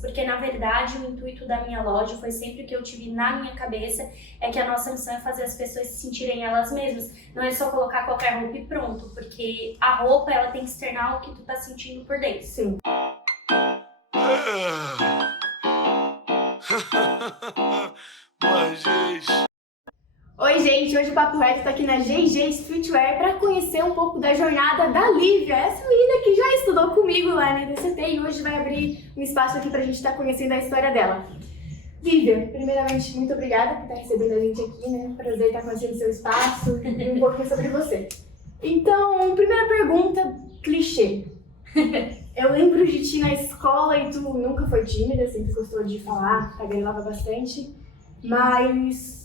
Porque, na verdade, o intuito da minha loja foi sempre o que eu tive na minha cabeça, é que a nossa missão é fazer as pessoas se sentirem elas mesmas. Não é só colocar qualquer roupa e pronto, porque a roupa, ela tem que externar o que tu tá sentindo por dentro. Sim. Oi, gente! Hoje o Papo Reto tá aqui na GG Streetwear para conhecer um pouco da jornada da Lívia, essa menina que já estudou comigo lá na DCT e hoje vai abrir um espaço aqui pra gente estar conhecendo a história dela. Lívia, primeiramente, muito obrigada por estar recebendo a gente aqui, né? Prazer estar conhecendo o seu espaço e um pouquinho sobre você. Então, primeira pergunta, clichê. Eu lembro de ti na escola e tu nunca foi tímida, sempre gostou de falar, tagarelava bastante, mas...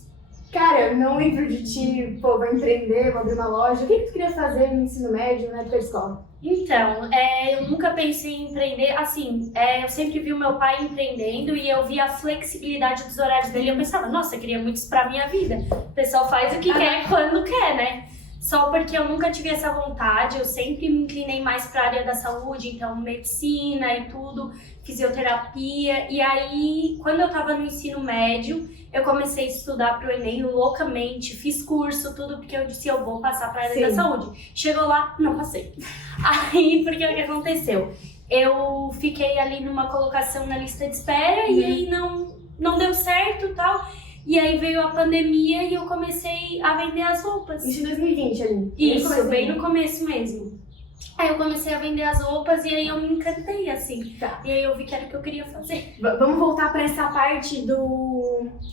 Cara, eu não lembro de ti, pô, vou empreender, vou abrir uma loja. O que tu queria fazer no ensino médio, na época da escola? Então, eu nunca pensei em empreender, assim, eu sempre vi o meu pai empreendendo e eu via a flexibilidade dos horários dele e eu pensava, nossa, eu queria muito isso pra minha vida. O pessoal faz o que quer, quando quer, né? Só porque eu nunca tive essa vontade, eu sempre me inclinei mais pra área da saúde, então medicina e tudo, fisioterapia. E aí, quando eu tava no ensino médio, eu comecei a estudar pro Enem loucamente, fiz curso, tudo, porque eu disse, eu vou passar pra área da saúde. Chegou lá, não passei. Aí, porque o que aconteceu? Eu fiquei ali numa colocação na lista de espera e aí não deu certo e tal. E aí veio a pandemia e eu comecei a vender as roupas. Isso em 2020 ali? Isso, bem no começo mesmo. Aí eu comecei a vender as roupas e aí eu me encantei, assim. Tá. E aí eu vi que era o que eu queria fazer. Vamos voltar para essa parte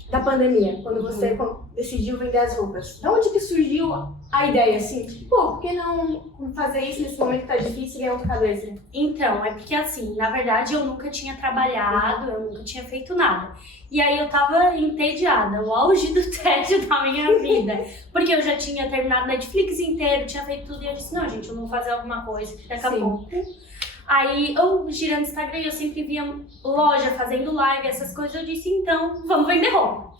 da pandemia, quando você decidiu vender as roupas. De onde que surgiu a ideia, assim? Pô, por que não fazer isso nesse momento que tá difícil e ganhar outra cabeça? Então, é porque assim, na verdade eu nunca tinha trabalhado, eu nunca tinha feito nada. E aí eu tava entediada, o auge do tédio da minha vida. Porque eu já tinha terminado Netflix inteiro, tinha feito tudo e eu disse, não, gente, eu vou fazer alguma coisa daqui a pouco. Aí, eu girando Instagram, eu sempre via loja fazendo live, essas coisas, eu disse, então, vamos vender roupa.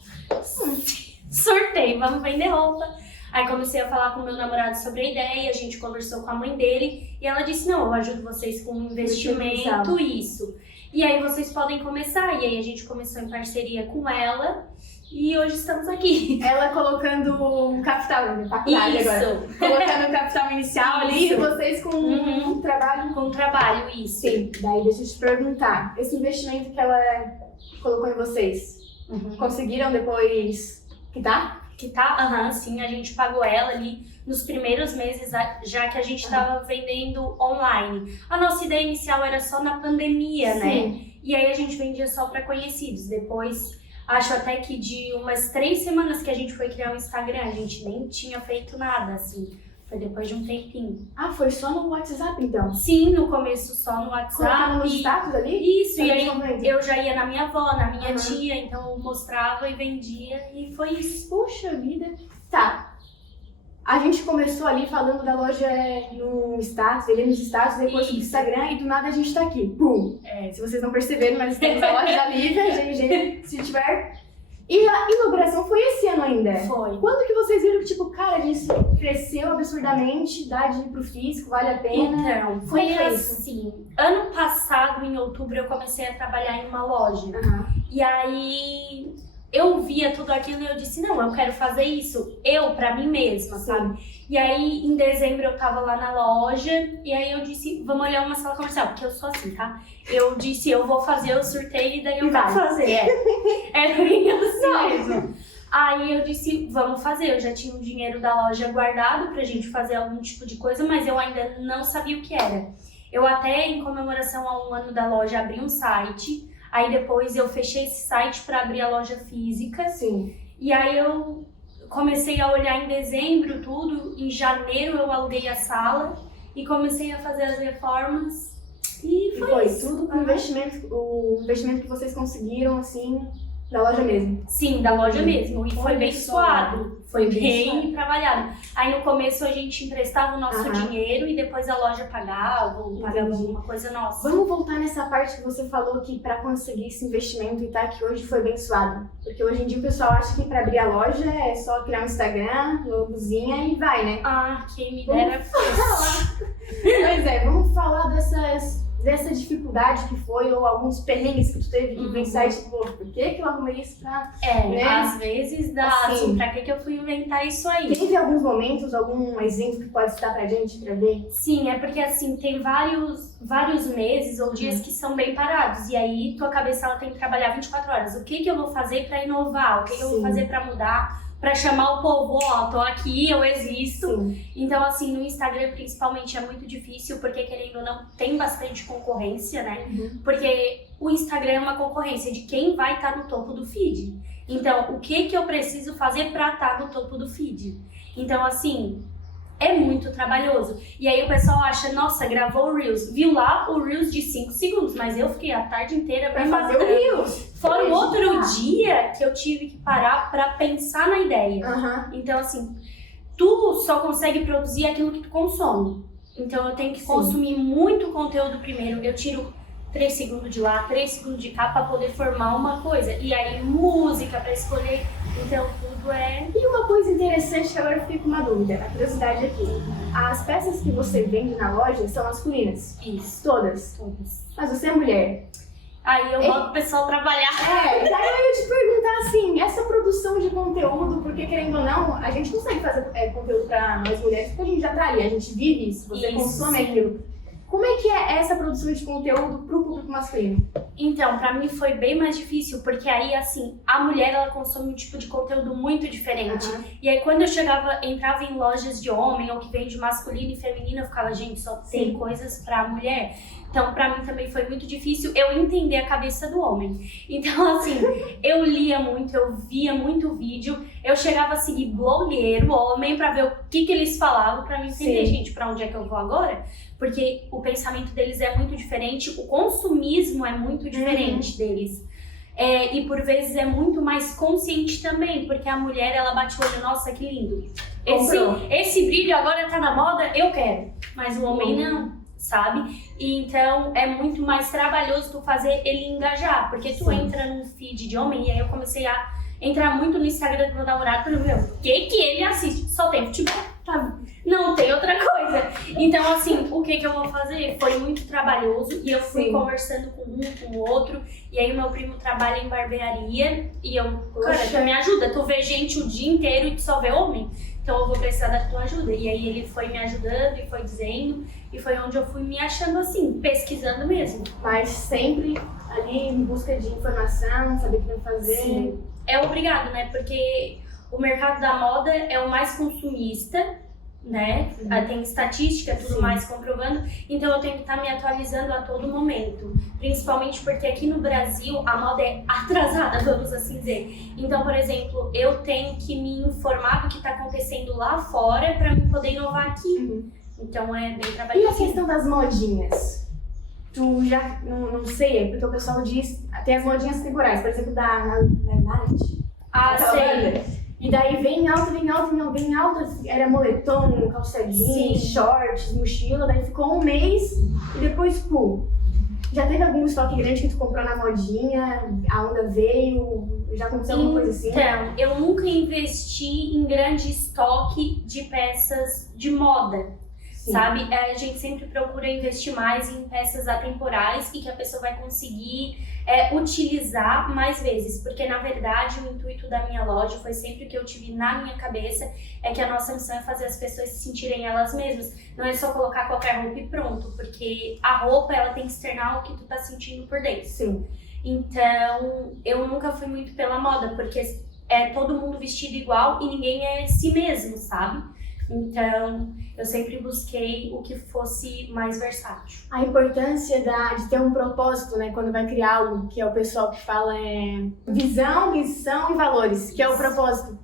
Surtei, vamos vender roupa. Aí comecei a falar com o meu namorado sobre a ideia, a gente conversou com a mãe dele e ela disse, não, eu ajudo vocês com um investimento, isso. E aí vocês podem começar, e aí a gente começou em parceria com ela e hoje estamos aqui. Ela colocando o capital, né? Faculdade agora. Colocando o capital inicial ali e vocês com um trabalho. Com trabalho, isso. Sim, daí deixa eu te perguntar, esse investimento que ela colocou em vocês, conseguiram depois quitar? Sim, a gente pagou ela ali nos primeiros meses, já que a gente estava vendendo online. A nossa ideia inicial era só na pandemia, né? E aí a gente vendia só para conhecidos. Depois, acho até que de umas 3 semanas que a gente foi criar o Instagram, a gente nem tinha feito nada, assim. Foi depois de um tempinho. Ah, foi só no WhatsApp então? Sim, no começo só no WhatsApp. Colocando no status ali? Isso, e aí eu já ia na minha avó, na minha tia, então eu mostrava e vendia e foi isso. Puxa vida. Tá. A gente começou ali falando da loja no status, vendendo nos status, depois no Instagram e do nada a gente tá aqui. Pum! Se vocês não perceberam, mas temos a loja da Lívia, GG Streetwear. E a inauguração foi esse ano ainda? Foi. Quando que vocês viram que, tipo, cara, a gente cresceu absurdamente, dá de ir pro físico, vale a pena? Então, foi assim. Ano passado, em outubro, eu comecei a trabalhar em uma loja. E aí, eu via tudo aquilo e eu disse, não, eu quero fazer isso, pra mim mesma, sabe? E aí, em dezembro, eu tava lá na loja e aí eu disse, vamos olhar uma sala comercial, porque eu sou assim, tá? Eu disse, eu vou fazer o sorteio e daí eu vou fazer. É bem assim mesmo. Aí eu disse, vamos fazer. Eu já tinha o dinheiro da loja guardado pra gente fazer algum tipo de coisa, mas eu ainda não sabia o que era. Eu até, em comemoração a 1 ano da loja, abri um site. Aí depois eu fechei esse site pra abrir a loja física. E aí eu comecei a olhar em dezembro tudo. Em janeiro eu aluguei a sala e comecei a fazer as reformas. E foi isso. Tudo com o investimento que vocês conseguiram, assim, da loja mesmo? Sim, da loja mesmo. E foi bem suado. Foi bem trabalhado. Aí no começo a gente emprestava o nosso dinheiro e depois a loja pagava ou pagava alguma coisa nossa. Vamos voltar nessa parte que você falou que para conseguir esse investimento e tá aqui hoje foi bem suado. Porque hoje em dia o pessoal acha que para abrir a loja é só criar um Instagram, logozinha e vai, né? Ah, quem me dera. Pois é, vamos falar dessa dificuldade que foi, ou alguns perrengues que tu teve que pensar e tipo, por que eu arrumei isso pra... né? Às vezes dá, assim, pra que eu fui inventar isso aí? Teve alguns momentos, algum exemplo que pode citar pra gente, pra ver? Sim, é porque assim, tem vários meses ou dias que são bem parados, e aí tua cabeça ela tem que trabalhar 24 horas. O que eu vou fazer pra inovar? O que eu vou fazer pra mudar? Pra chamar o povo, ó, tô aqui, eu existo. Sim. Então, assim, no Instagram, principalmente, é muito difícil, porque, querendo ou não, tem bastante concorrência, né? Porque o Instagram é uma concorrência de quem vai estar no topo do feed. Então, o que eu preciso fazer pra estar no topo do feed? Então, assim, é muito trabalhoso. E aí o pessoal acha, nossa, gravou o Reels. Viu lá o Reels de 5 segundos, mas eu fiquei a tarde inteira Pra fazer o Reels. Fora o outro dia que eu tive que parar pra pensar na ideia. Então, assim, tu só consegue produzir aquilo que tu consome. Então, eu tenho que consumir muito conteúdo primeiro. Eu tiro 3 segundos de lá, 3 segundos de cá pra poder formar uma coisa. E aí, música pra escolher. Então, tudo é... E uma coisa interessante que agora eu fiquei com uma dúvida, a curiosidade aqui. As peças que você vende na loja são masculinas? Isso. Todas? Todas. Mas você é mulher? Aí eu boto o pessoal trabalhar. Daí eu ia te perguntar assim, essa produção de conteúdo, porque querendo ou não, a gente consegue fazer conteúdo pra nós mulheres, porque a gente já tá ali, a gente vive isso, você consome aquilo. Como é que é essa produção de conteúdo pro público masculino? Então, pra mim foi bem mais difícil, porque aí, assim, a mulher, ela consome um tipo de conteúdo muito diferente. E aí, quando eu entrava em lojas de homem, ou que vende masculino e feminino, eu ficava, gente, só tem coisas pra mulher. Então, pra mim também foi muito difícil eu entender a cabeça do homem. Então, assim, eu lia muito, eu via muito vídeo, eu chegava a seguir blogueiro, homem, pra ver o que eles falavam, pra mim entender, gente, pra onde é que eu vou agora? Porque o pensamento deles é muito diferente, o consumismo é muito diferente deles. E por vezes é muito mais consciente também, porque a mulher, ela bate o olho, nossa, que lindo. Esse brilho agora tá na moda, eu quero. Mas o homem não, sabe? E então é muito mais trabalhoso tu fazer ele engajar, porque tu entra num feed de homem, e aí eu comecei a entrar muito no Instagram do meu namorado pra ver o que ele assiste. Só tem futebol, sabe? Não tem outra coisa. Então, assim, o que eu vou fazer? Foi muito trabalhoso e eu fui conversando com um, com o outro. E aí, o meu primo trabalha em barbearia e eu, cara, tu me ajuda. Tu vê gente o dia inteiro e tu só vê homem. Então, eu vou precisar da tua ajuda. E aí, ele foi me ajudando e foi dizendo. E foi onde eu fui me achando assim, pesquisando mesmo. Mas sempre ali em busca de informação, saber o que vai fazer. Sim. É obrigado, né? Porque o mercado da moda é o mais consumista, né? Tem estatística, tudo mais comprovando. Então eu tenho que estar me atualizando a todo momento. Principalmente porque aqui no Brasil a moda é atrasada, vamos assim dizer. Então, por exemplo, eu tenho que me informar do que está acontecendo lá fora para eu poder inovar aqui. Então é bem trabalhoso. E a questão das modinhas? Tu já, não sei, porque o pessoal diz, tem as modinhas temporais, por exemplo, da Marit. Sei. E daí vem alta, era moletom, calça jeans, shorts, mochila, daí ficou um mês e depois, pum. Já teve algum estoque grande que tu comprou na modinha, a onda veio, já aconteceu alguma coisa assim? Então, eu nunca investi em grande estoque de peças de moda. Sabe? A gente sempre procura investir mais em peças atemporais e que a pessoa vai conseguir utilizar mais vezes. Porque, na verdade, o intuito da minha loja foi sempre o que eu tive na minha cabeça, é que a nossa missão é fazer as pessoas se sentirem elas mesmas. Não é só colocar qualquer roupa e pronto, porque a roupa, ela tem que externar o que tu tá sentindo por dentro. Sim. Então, eu nunca fui muito pela moda, porque é todo mundo vestido igual e ninguém é si mesmo, sabe? Então, eu sempre busquei o que fosse mais versátil. A importância de ter um propósito, né? Quando vai criar algo, que é o pessoal que fala visão, missão e valores, que é o propósito.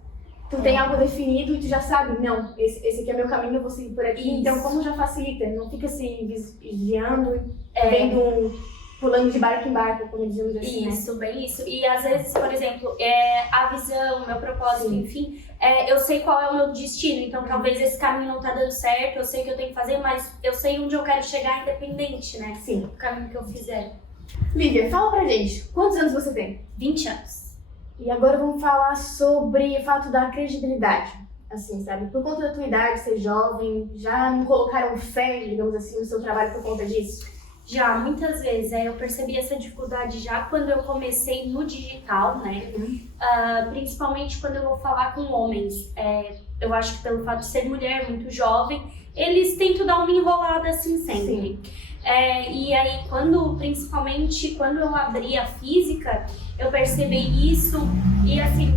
Tu tem algo definido e tu já sabe, não, esse aqui é meu caminho, eu vou seguir por aqui. Então, como já facilita, não fica se desviando, vendo pulando de barco em barco, como dizemos assim, Isso, né? Bem isso. E às vezes, por exemplo, a visão, o meu propósito, enfim, eu sei qual é o meu destino, então talvez esse caminho não tá dando certo, eu sei o que eu tenho que fazer, mas eu sei onde eu quero chegar independente, né? Sim. Do caminho que eu fizer. Lívia, fala pra gente, quantos anos você tem? 20 anos. E agora vamos falar sobre o fato da credibilidade. Assim, sabe? Por conta da tua idade, ser jovem, já não colocaram fé, digamos assim, no seu trabalho por conta disso? Já, muitas vezes. Eu percebi essa dificuldade já quando eu comecei no digital, né? Principalmente quando eu vou falar com homens. Eu acho que pelo fato de ser mulher, muito jovem, eles tentam dar uma enrolada assim sempre. E aí, principalmente quando eu abri a física, eu percebi isso. E assim,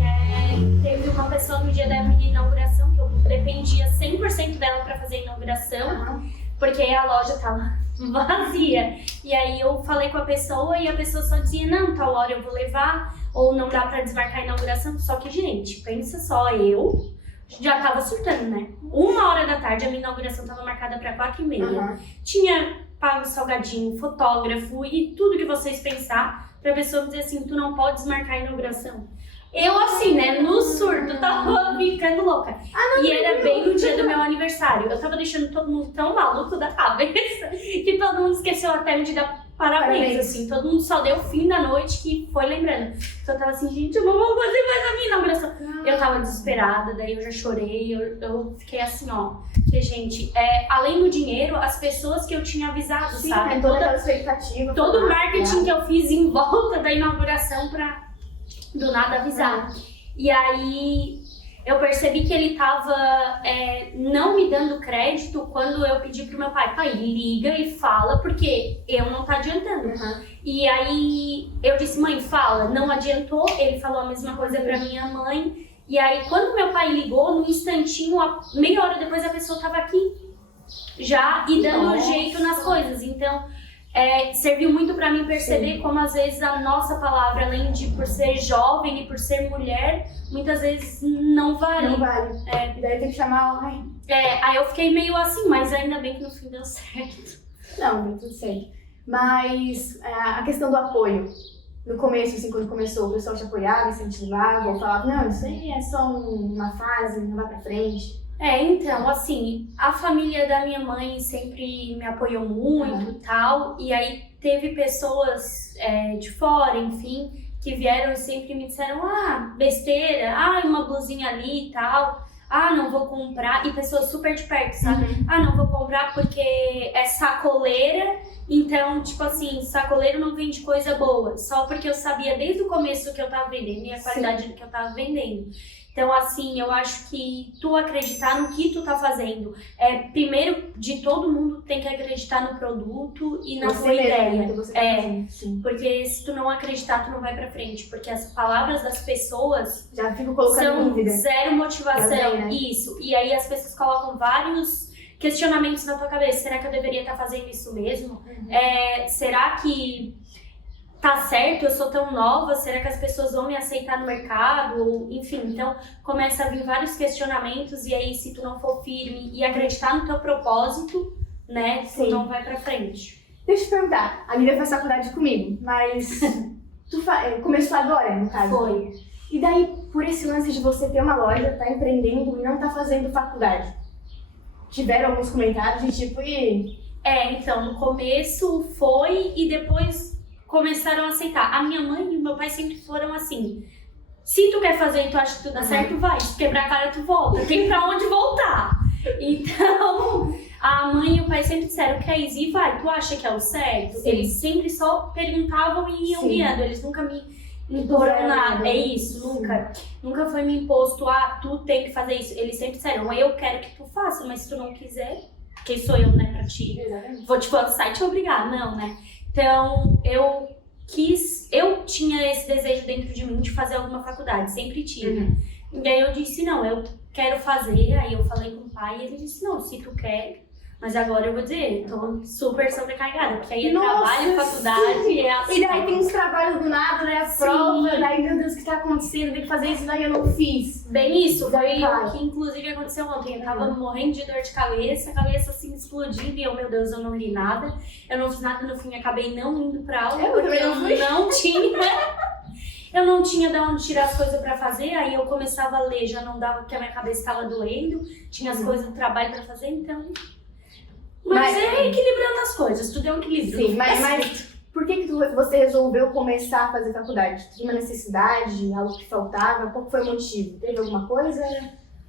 teve uma pessoa no dia da minha inauguração que eu dependia 100% dela para fazer a inauguração, porque a loja tava vazia. E aí eu falei com a pessoa e a pessoa só dizia, não, tal hora eu vou levar, ou não dá pra desmarcar a inauguração. Só que, gente, pensa só, eu já tava surtando, né? 1h da tarde, a minha inauguração tava marcada pra 4h30. Tinha pago salgadinho, fotógrafo e tudo que vocês pensar pra pessoa dizer assim, tu não pode desmarcar a inauguração. Eu assim, né, no surto, tava ficando louca. E era bem o dia do meu aniversário. Eu tava deixando todo mundo tão maluco da cabeça que todo mundo esqueceu até me dar parabéns, assim. Todo mundo só deu o fim da noite que foi lembrando. Então eu tava assim, gente, eu não vou fazer mais a minha inauguração. Eu tava desesperada, daí eu já chorei, eu fiquei assim, ó. Porque, gente, além do dinheiro, as pessoas que eu tinha avisado, Sim, sabe? toda aquela expectativa. Todo o marketing que eu fiz em volta da inauguração pra do nada avisar. E aí eu percebi que ele tava não me dando crédito quando eu pedi pro meu pai, liga e fala, porque eu não tá adiantando. E aí eu disse, mãe, fala, não adiantou, ele falou a mesma coisa pra minha mãe. E aí quando meu pai ligou, no instantinho, meia hora depois a pessoa tava aqui já e dando jeito nas coisas. Então serviu muito pra mim perceber como às vezes a nossa palavra, além de por ser jovem e por ser mulher, muitas vezes não vale. Não vale. E daí tem que chamar aí eu fiquei meio assim, mas ainda bem que no fim deu certo. Não, deu tudo certo. Mas a questão do apoio. No começo, assim, quando começou, o pessoal te apoiava, incentivava, ou falava, não, isso aí é só uma fase, não vai pra frente. Então, assim, a família da minha mãe sempre me apoiou muito e tal, e aí teve pessoas de fora, enfim, que vieram e sempre me disseram, besteira, uma blusinha ali e tal, não vou comprar, e pessoas super de perto, sabe? Não vou comprar porque é sacoleira, então, tipo assim, sacoleiro não vende coisa boa, só porque eu sabia desde o começo que eu tava vendendo e a qualidade do que eu tava vendendo. Então, assim, eu acho que tu acreditar no que tu tá fazendo. Primeiro, de todo mundo tem que acreditar no produto e na tua ideia. Porque se tu não acreditar, tu não vai pra frente. Porque as palavras das pessoas já fico colocando são dúvida. Zero motivação. Né? Isso. E aí as pessoas colocam vários questionamentos na tua cabeça. Será que eu deveria estar fazendo isso mesmo? Será que tá certo, eu sou tão nova, será que as pessoas vão me aceitar no mercado? Enfim, então começa a vir vários questionamentos e aí se tu não for firme e acreditar no teu propósito, né, tu não vai pra frente. Deixa eu te perguntar, a Lívia faz faculdade comigo, mas tu começou agora, no caso? Foi. E daí, por esse lance de você ter uma loja, tá empreendendo e não tá fazendo faculdade, tiveram alguns comentários de tipo, então, no começo foi e depois começaram a aceitar. A minha mãe e o meu pai sempre foram assim, se tu quer fazer e tu acha que tudo dá certo, vai. Se quebrar a cara, tu volta. Tem pra onde voltar. Então, a mãe e o pai sempre disseram, quer ir, vai. Tu acha que é o certo? Sim. Eles sempre só perguntavam e iam guiando. Eles nunca me impuseram nada. É isso, nunca. Nunca foi me imposto, tu tem que fazer isso. Eles sempre disseram, eu quero que tu faça, mas se tu não quiser, quem sou eu, né, pra ti? Exatamente. Vou te lançar e te obrigar. Não, né? Então, eu tinha esse desejo dentro de mim de fazer alguma faculdade, sempre tive. E aí eu disse, não, eu quero fazer, aí eu falei com o pai e ele disse, não, se tu quer, mas agora eu vou dizer, tô super sobrecarregada, porque aí é trabalho, faculdade, assim. E daí tem uns trabalhos do nada, né, a prova, daí meu Deus, o que tá acontecendo, tem que fazer isso, daí eu não fiz. Bem isso, foi o que inclusive aconteceu ontem, eu tava morrendo de dor de cabeça, a cabeça assim explodindo e meu Deus, eu não li nada, eu não fiz nada, no fim acabei não indo pra aula, porque eu não tinha de onde tirar as coisas pra fazer, aí eu começava a ler, já não dava porque a minha cabeça tava doendo, tinha as coisas do trabalho pra fazer, então... Mas equilibrando as coisas, tudo é um equilíbrio. Sim, mas por que você resolveu começar a fazer faculdade? Tinha uma necessidade, algo que faltava? Qual foi o motivo? Teve alguma coisa?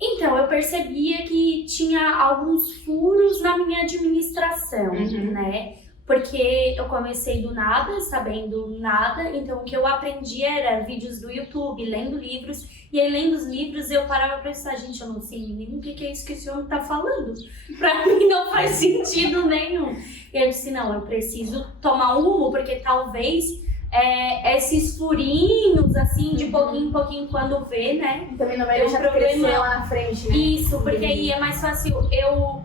Então, eu percebia que tinha alguns furos na minha administração, né? Porque eu comecei do nada, sabendo nada, então o que eu aprendi era vídeos do YouTube, lendo livros, e aí lendo os livros eu parava pra pensar, gente, eu não sei nem o que é isso que esse homem tá falando. Pra mim não faz sentido nenhum. E eu disse, não, eu preciso tomar um rumo, porque talvez esses furinhos, assim, de pouquinho em pouquinho, quando vê, né? E também não vai deixar de crescer lá na frente, né? Isso, porque aí é mais fácil eu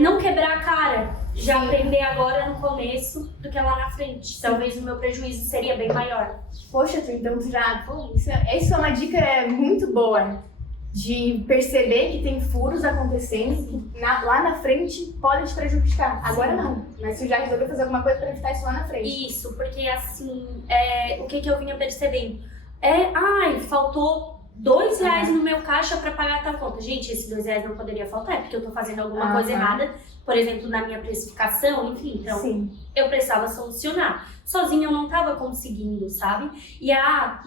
não quebrar a cara. Já aprender agora no começo do que lá na frente. Talvez o meu prejuízo seria bem maior. Poxa, tu então já... Pô, isso é uma dica muito boa. De perceber que tem furos acontecendo que lá na frente podem te prejudicar. Agora não, mas tu já resolveu fazer alguma coisa para evitar isso lá na frente. Isso, porque assim, o que eu vinha percebendo? Faltou R$2 no meu caixa para pagar tal conta. Gente, esses R$2 não poderia faltar, porque eu tô fazendo alguma coisa errada, por exemplo, na minha precificação, enfim. Então, eu precisava solucionar. Sozinha eu não tava conseguindo, sabe? E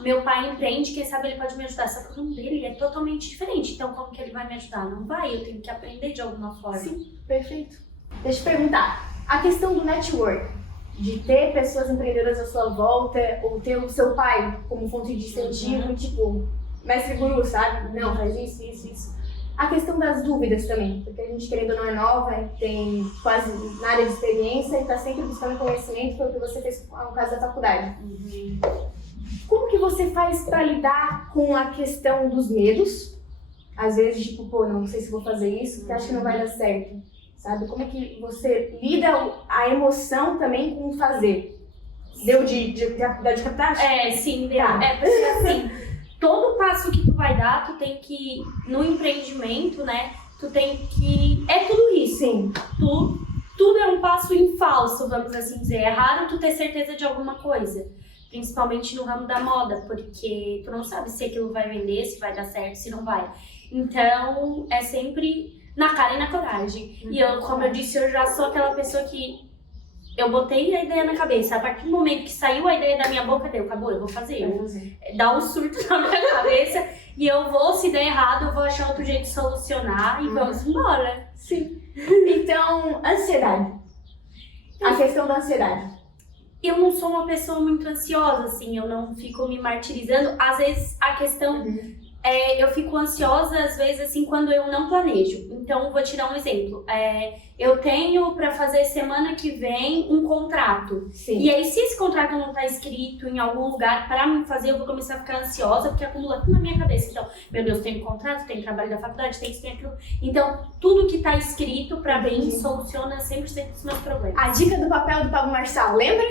meu pai empreende, quem sabe ele pode me ajudar. Só que o ramo dele é totalmente diferente. Então, como que ele vai me ajudar? Não vai, eu tenho que aprender de alguma forma. Sim, perfeito. Deixa eu te perguntar, a questão do network, de ter pessoas empreendedoras à sua volta, ou ter o seu pai como fonte de incentivo, tipo, mestre guru, sabe? Não, faz isso. A questão das dúvidas também, porque a gente, querendo ou não, é nova, tem quase na área de experiência e está sempre buscando conhecimento, foi o que você fez no caso da faculdade. Como que você faz para lidar com a questão dos medos? Às vezes, tipo, não sei se vou fazer isso, porque acho que não vai dar certo, sabe? Como é que você lida a emoção também com o fazer? Deu de captar? Sim, deu. Porque assim... Todo passo que tu vai dar, tu tem que, no empreendimento, né, tu tem que, tudo isso. Sim. Tudo é um passo em falso, vamos assim dizer. É raro tu ter certeza de alguma coisa, principalmente no ramo da moda, porque tu não sabe se aquilo vai vender, se vai dar certo, se não vai. Então, é sempre na cara e na coragem. E eu, como eu disse, eu já sou aquela pessoa que eu botei a ideia na cabeça. A partir do momento que saiu a ideia da minha boca, acabou, eu vou fazer. Dá um surto na minha cabeça e eu vou, se der errado, eu vou achar outro jeito de solucionar e vamos embora. Sim. Então, ansiedade. A questão da ansiedade. Eu não sou uma pessoa muito ansiosa, assim, eu não fico me martirizando. Às vezes, a questão... eu fico ansiosa, às vezes, assim, quando eu não planejo. Então, vou tirar um exemplo. Eu tenho pra fazer semana que vem um contrato. Sim. E aí, se esse contrato não tá escrito em algum lugar pra mim fazer, eu vou começar a ficar ansiosa, porque acumula tudo na minha cabeça. Então, meu Deus, tem contrato, tem trabalho da faculdade, tem isso, tem aquilo. Então, tudo que tá escrito pra mim soluciona 100% dos meus problemas. A dica do papel do Pablo Marçal, lembra?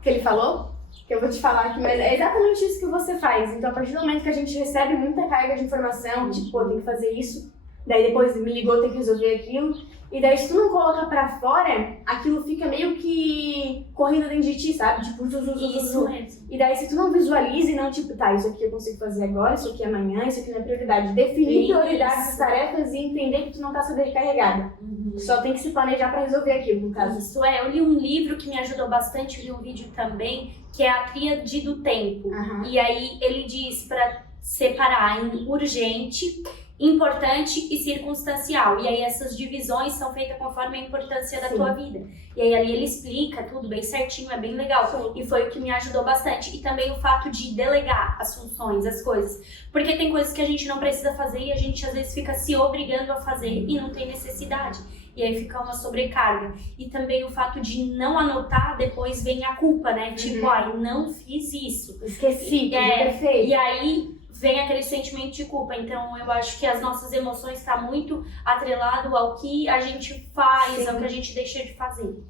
Que ele falou? Que eu vou te falar aqui, mas é exatamente isso que você faz. Então, a partir do momento que a gente recebe muita carga de informação, tipo, tem que fazer isso, daí depois me ligou, tem que resolver aquilo, e daí se tu não coloca pra fora, aquilo fica meio que correndo dentro de ti, sabe? Tipo, Isso mesmo. E daí se tu não visualiza e não, tipo, isso aqui eu consigo fazer agora, isso aqui amanhã, isso aqui não é prioridade. Definir prioridades, tarefas e entender que tu não tá sobrecarregada. Só tem que se planejar pra resolver aquilo, no caso. Isso eu li um livro que me ajudou bastante, li um vídeo também, que é a tríade do tempo. E aí ele diz pra separar em urgente, importante e circunstancial. E aí essas divisões são feitas conforme a importância da tua vida. E aí ali ele explica tudo bem certinho, é bem legal. E foi o que me ajudou bastante. E também o fato de delegar as funções, as coisas. Porque tem coisas que a gente não precisa fazer e a gente às vezes fica se obrigando a fazer e não tem necessidade. E aí fica uma sobrecarga. E também o fato de não anotar, depois vem a culpa, né? Tipo, não fiz isso. Esqueci, perfeito. E aí vem aquele sentimento de culpa. Então eu acho que as nossas emoções estão muito atrelado ao que a gente faz, ao que a gente deixa de fazer.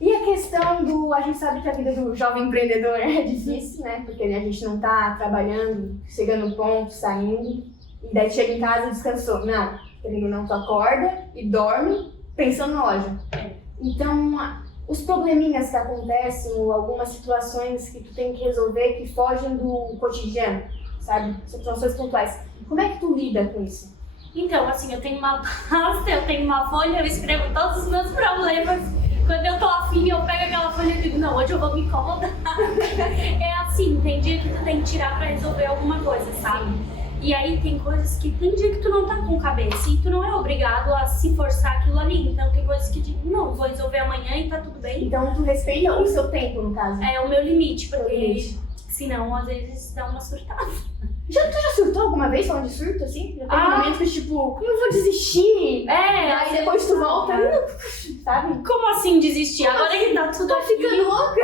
E a questão do... A gente sabe que a vida do jovem empreendedor é difícil, né? Porque a gente não tá trabalhando, chegando no ponto, saindo, e daí chega em casa e descansou. Não, querendo ou não, tu acorda e dorme pensando na loja. Então, os probleminhas que acontecem, ou algumas situações que tu tem que resolver que fogem do cotidiano, sabe? Situações pontuais. Como é que tu lida com isso? Então, assim, eu tenho uma pasta, eu tenho uma folha, eu escrevo todos os meus problemas. Quando eu tô afim, eu pego aquela folha e digo, não, hoje eu vou me incomodar. É assim, tem dia que tu tem que tirar pra resolver alguma coisa, sabe? E aí tem coisas que tem dia que tu não tá com cabeça e tu não é obrigado a se forçar aquilo ali. Então tem coisas que não, vou resolver amanhã e tá tudo bem. Então tu respeita o seu tempo, no caso. É o meu limite, porque senão às vezes dá uma surtada. Tu já surtou alguma vez falando de surto, assim? Já teve momentos que tipo, como eu vou desistir? Aí depois tu volta, sabe? Como assim desistir? Agora que tá tudo Tá ficando louca?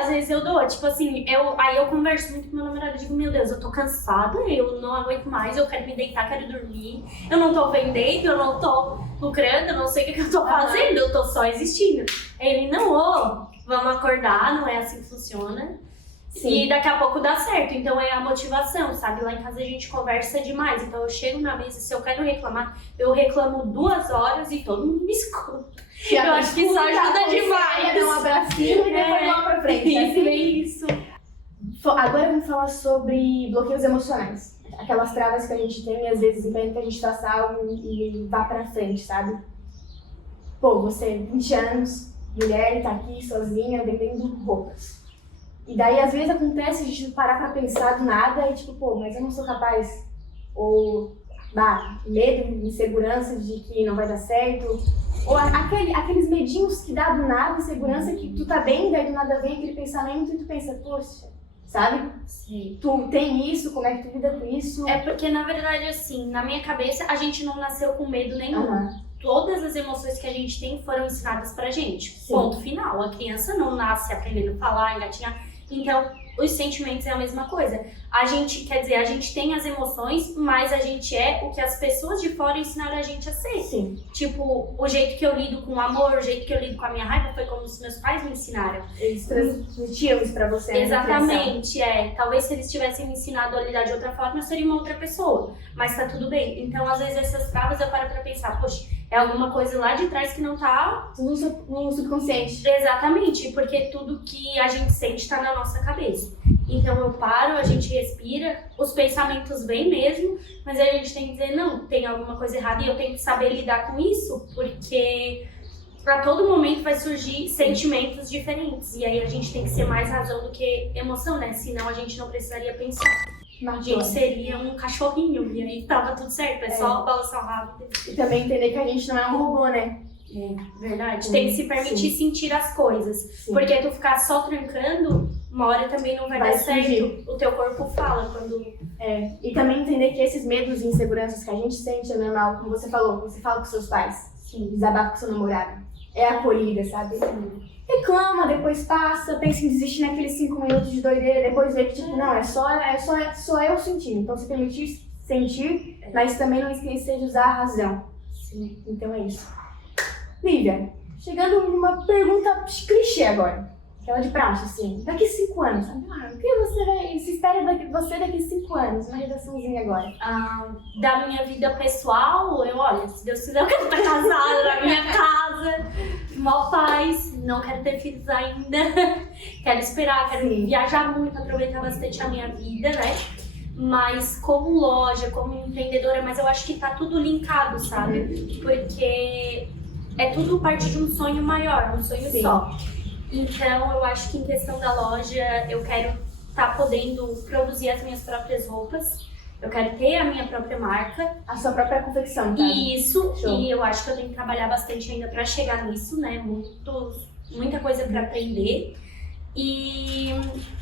Às vezes eu dou, tipo assim, aí eu converso muito com meu namorado e digo, meu Deus, eu tô cansada, eu não aguento mais, eu quero me deitar, quero dormir, eu não tô vendendo, eu não tô lucrando, eu não sei o que eu tô fazendo, eu tô só existindo. Aí ele, não, vamos acordar, não é assim que funciona. Sim. E daqui a pouco dá certo, então é a motivação, sabe? Lá em casa a gente conversa demais, então eu chego na mesa, se eu quero reclamar, eu reclamo 2 horas e todo mundo me escuta. Eu acho que isso ajuda demais. Dá um abracinho e depois vamos pra frente. É isso. Agora vamos falar sobre bloqueios emocionais. Aquelas travas que a gente tem e às vezes impedem que a gente faça algo e vá pra frente, sabe? Pô, você, 20 anos, mulher, tá aqui sozinha, vendendo roupas. E daí, às vezes, acontece a gente parar pra pensar do nada e tipo, pô, mas eu não sou capaz. Ou, medo, insegurança de que não vai dar certo. Ou aqueles medinhos que dá do nada, insegurança que tu tá bem, daí do nada vem aquele pensamento e tu pensa, poxa, sabe? Sim. Tu tem isso, como é que tu lida com isso? É porque, na verdade, assim, na minha cabeça, a gente não nasceu com medo nenhum. Todas as emoções que a gente tem foram ensinadas pra gente. Sim. Ponto final. A criança não nasce aprendendo a falar, engatinhar. Então, os sentimentos é a mesma coisa. A gente tem as emoções, mas a gente é o que as pessoas de fora ensinaram a gente a ser. Sim. Tipo, o jeito que eu lido com o amor, o jeito que eu lido com a minha raiva foi como os meus pais me ensinaram. Eles transmitiam isso pra você. Exatamente, Talvez se eles tivessem me ensinado a lidar de outra forma, eu seria uma outra pessoa. Mas tá tudo bem. Então, às vezes, essas travas eu paro pra pensar, poxa, é alguma coisa lá de trás que não tá... no subconsciente. Exatamente, porque tudo que a gente sente tá na nossa cabeça. Então eu paro, a gente respira, os pensamentos vêm mesmo, mas aí a gente tem que dizer, não, tem alguma coisa errada e eu tenho que saber lidar com isso, porque a todo momento vai surgir sentimentos diferentes. E aí a gente tem que ser mais razão do que emoção, né? Senão a gente não precisaria pensar. A gente seria um cachorrinho e aí tava tudo certo, é só balançar o rabo. E também entender que a gente não é um robô, né? É, verdade. Tem que se permitir sentir as coisas. Sim. Porque tu ficar só trancando, uma hora também não vai dar certo. O teu corpo fala quando... E também entender que esses medos e inseguranças que a gente sente é normal. Como você falou, você fala com seus pais. Sim. Desabafa com seu namorado. É acolhida, sabe? Sim. Reclama, depois passa, pensa em desistir naqueles 5 minutos de doideira, depois vê que tipo, não, é só eu sentir. Então se permitir sentir, mas também não esquecer de usar a razão. Sim. Então é isso. Lívia, chegando numa pergunta clichê agora. Aquela de praxe, assim. Daqui 5 anos, sabe? O que você espera daqui 5 anos? Uma redaçãozinha agora. Da minha vida pessoal, olha, se Deus quiser, eu quero estar casada na minha casa, mó paz, não quero ter filhos ainda. Quero esperar, quero viajar muito, aproveitar bastante a minha vida, né? Mas como loja, como empreendedora, mas eu acho que tá tudo linkado, sabe? Porque é tudo parte de um sonho maior, um sonho só. Então eu acho que em questão da loja eu quero estar podendo produzir as minhas próprias roupas. Eu quero ter a minha própria marca. A sua própria confecção, tá? Isso, e eu acho que eu tenho que trabalhar bastante ainda para chegar nisso, né? Muita coisa para aprender. E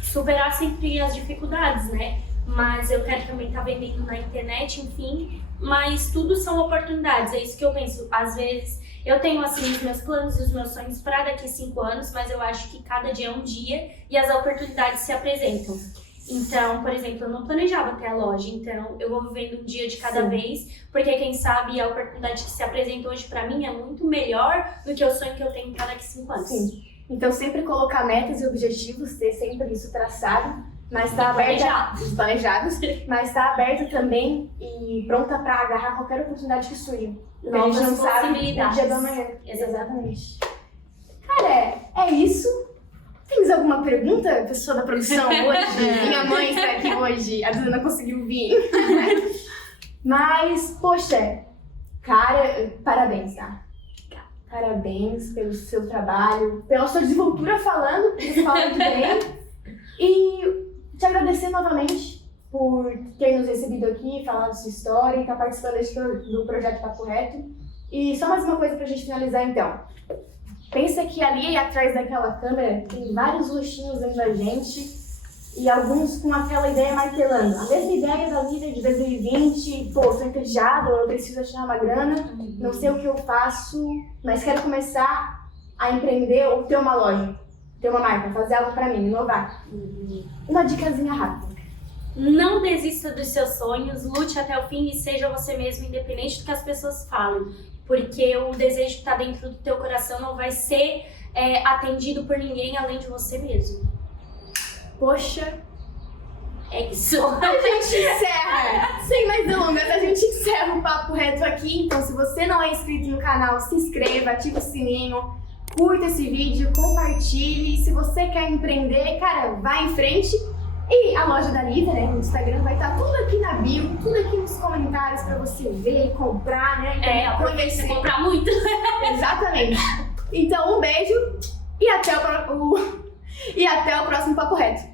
superar sempre as dificuldades, né? Mas eu quero também estar vendendo na internet, enfim. Mas tudo são oportunidades, é isso que eu penso. Às vezes eu tenho assim os meus planos e os meus sonhos para daqui 5 anos, mas eu acho que cada dia é um dia e as oportunidades se apresentam. Então, por exemplo, eu não planejava ter a loja, então eu vou vivendo um dia de cada vez, porque quem sabe a oportunidade que se apresenta hoje para mim é muito melhor do que o sonho que eu tenho para daqui 5 anos. Sim. Então sempre colocar metas e objetivos, ter sempre isso traçado, mas tá aberta, planejados, mas tá aberta também e pronta para agarrar qualquer oportunidade que surja. Novas a gente não sabe o possibilidades. dia da manhã. Exatamente. Cara, é isso. Tens alguma pergunta, pessoa da produção, hoje? Minha mãe está aqui hoje, a Duda não conseguiu vir. Mas, poxa, cara, parabéns, tá? Parabéns pelo seu trabalho, pela sua desenvoltura falando, porque você fala muito bem. E te agradecer novamente por ter nos recebido aqui, falado sua história e estar participando do projeto Papo Reto. E só mais uma coisa pra gente finalizar então. Pensa que ali atrás daquela câmera tem vários rostinhos vendo a gente e alguns com aquela ideia martelando. A mesma ideia da Lívia de 2020, pô, tô entediada, eu preciso achar uma grana, não sei o que eu faço, mas quero começar a empreender ou ter uma loja, ter uma marca, fazer algo pra mim, inovar. Uma dicasinha rápida. Não desista dos seus sonhos, lute até o fim e seja você mesmo, independente do que as pessoas falem. Porque o desejo que está dentro do teu coração não vai ser atendido por ninguém além de você mesmo. Poxa, é isso. A gente encerra! Sem mais delongas, a gente encerra o Papo Reto aqui. Então, se você não é inscrito no canal, se inscreva, ative o sininho, curta esse vídeo, compartilhe. Se você quer empreender, cara, vai em frente. E a loja da Lívia, né, no Instagram, vai estar tudo aqui na bio, tudo aqui nos comentários pra você ver, comprar, né? Conhecer, comprar muito. Exatamente. Então, um beijo e até o próximo Papo Reto.